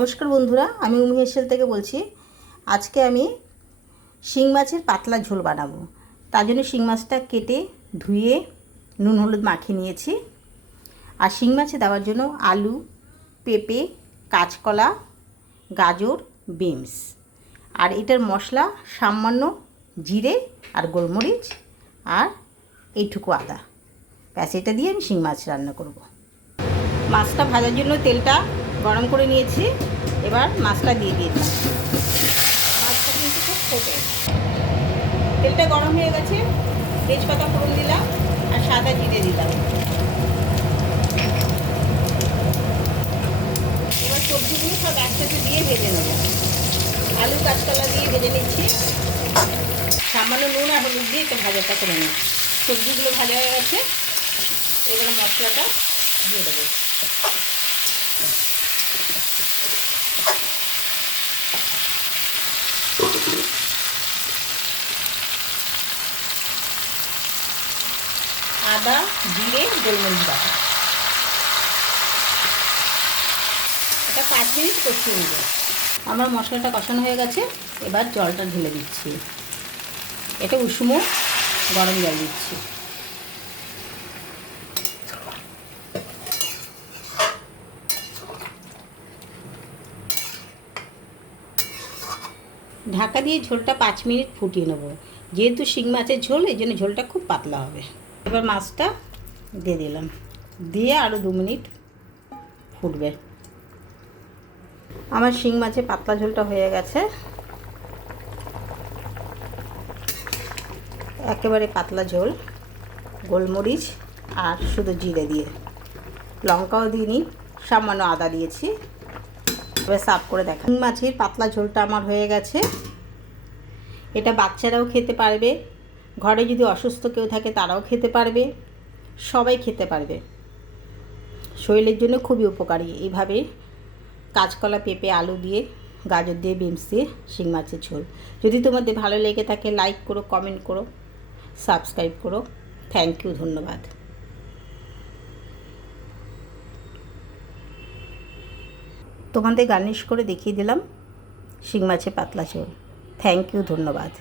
নমস্কার বন্ধুরা, আমি উমি হেসেল থেকে বলছি। আজকে আমি শিং মাছের পাতলা ঝোল বানাবো। তার জন্য শিং মাছটা কেটে ধুয়ে নুন হলুদ মাখিয়ে নিয়েছি। আর শিং মাছে দেওয়ার জন্য আলু, পেঁপে, কাঁচকলা, গাজর, বিনস। আর এটার মশলা সামান্য জিরে আর গোলমরিচ আর এইটুকু আদা। ব্যাস, এটা দিয়ে আমি শিং মাছ রান্না করব। মাছটা ভাজার জন্য তেলটা গরম করে নিয়েছি। এবার মাছটা দিয়ে দিলাম। মাছটা কিন্তু খুব ফোটে। তেলটা গরম হয়ে গেছে, তেজপাতা ফোড়ন দিলাম আর সাদা জিরে দিলাম। এবার সবজিগুলো সব একসাথে দিয়ে ভেজে নেব। আলু কাঁচকলা দিয়ে ভেজে নিচ্ছি। সামান্য নুন আর হলুদ দিয়ে একটু ভাজাটা করে নিচ্ছি। সবজিগুলো ভাজা হয়ে গেছে, এবার মশলাটা দিয়ে দেবো। আদা, জিরে, গোলমরিচ বাটা। এটা 5 মিনিট কষিয়ে নেব। আমার মশলাটা কষানো হয়ে গেছে, এবার জলটা ঢেলে দিচ্ছি। এটা উষ্ণ গরম জল দিচ্ছি। ঢাকা দিয়ে ঝোলটা 5 মিনিট ফুটিয়ে নেব। যেহেতু শিং মাছের ঝোল, এই জন্য ঝোলটা খুব পাতলা হবে। এবার মাছটা দিয়ে দিলাম, দিয়ে আরও 2 মিনিট ফুটবে। আমার শিং মাছের পাতলা ঝোলটা হয়ে গেছে, একেবারে পাতলা ঝোল। গোলমরিচ আর শুধু জিরে দিয়ে, লঙ্কাও দিইনি, সামান্য আদা দিয়েছি। এবার সার্ভ করে দেখা। শিং মাছের পাতলা ঝোলটা আমার হয়ে গেছে। এটা বাচ্চারাও খেতে পারবে, ঘরে যদি অসুস্থ কেউ থাকে তারাও খেতে পারবে, সবাই খেতে পারবে। শরীরের জন্য খুবই উপকারী। এইভাবে কাঁচকলা, পেঁপে, আলু দিয়ে, গাজর দিয়ে, বিনস দিয়ে শিং মাছের ঝোল। যদি তোমাদের ভালো লেগে থাকে লাইক করো, কমেন্ট করো, সাবস্ক্রাইব করো। থ্যাংক ইউ, ধন্যবাদ। তোমাদের গার্নিশ করে দেখিয়ে দিলাম শিং মাছের পাতলা ঝোল। থ্যাংক ইউ, ধন্যবাদ।